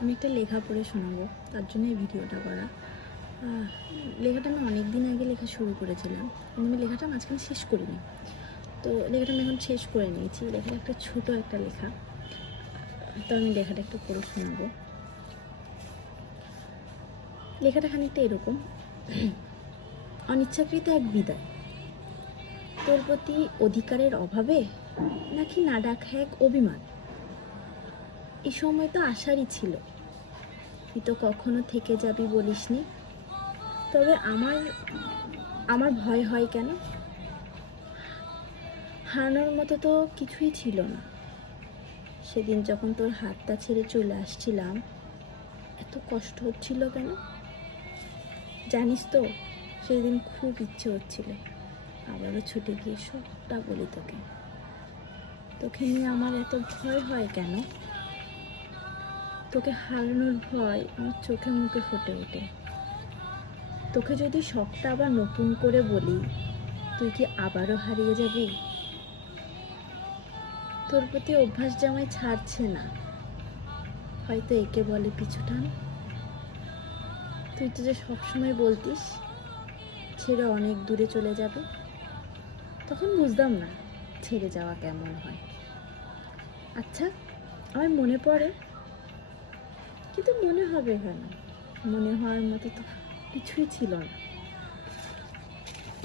আমি একটা লেখা পড়ে শোনাবো, তার জন্য এই ভিডিওটা করা। লেখাটা আমি অনেক দিন আগে লেখা শুরু করেছিলাম, কিন্তু আমি লেখাটা মাঝখানে শেষ করিনি। তো লেখাটা আমি এখন শেষ করে নিয়েছি। লেখাটা একটা ছোটো একটা লেখা, তো আমি লেখাটা একটু পড়ে শোনাবো। লেখাটা খানিকটা এরকম: অনিচ্ছাকৃত এক বিদায়, তোর প্রতি অধিকারের অভাবে নাকি না ডাকা এক অভিমান। এই সময় তো আশারই ছিল, তুই তো কখনো থেকে যাবি বলিসনি। তবে আমার ভয় হয় কেন? হারানোর মতো তো কিছুই ছিল না। সেদিন যখন তোর হাতটা ছেড়ে চলে আসছিলাম, এত কষ্ট হচ্ছিল কেন? জানিস তো, সেদিন খুব ইচ্ছে হচ্ছিল আবারও ছুটে গিয়ে সবটা বলি তোকে। তোকে নিয়ে আমার এত ভয় হয় কেন? তোকে হারানোর ভয় আমার চোখে মুখে ফুটে ওঠে। তোকে যদি সবটা আবার নতুন করে বলি, তুই কি আবারও হারিয়ে যাবি? তোর প্রতি অভ্যাস জামাই ছাড়ছে না, হয়তো একে বলে পিছুটান। তুই তো যে সবসময় বলতিস ছেড়ে অনেক দূরে চলে যাবে, তখন বুঝতাম না ছেড়ে যাওয়া কেমন হয়। আচ্ছা, আমার মনে পড়ে, কিন্তু মনে হবে কেন? মনে হওয়ার মতো তো কিছুই ছিল না।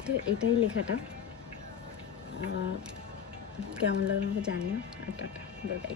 তো এটাই লেখাটা। কেমন লাগলো আমাকে জানিও। আর টাটা, বাই বাই।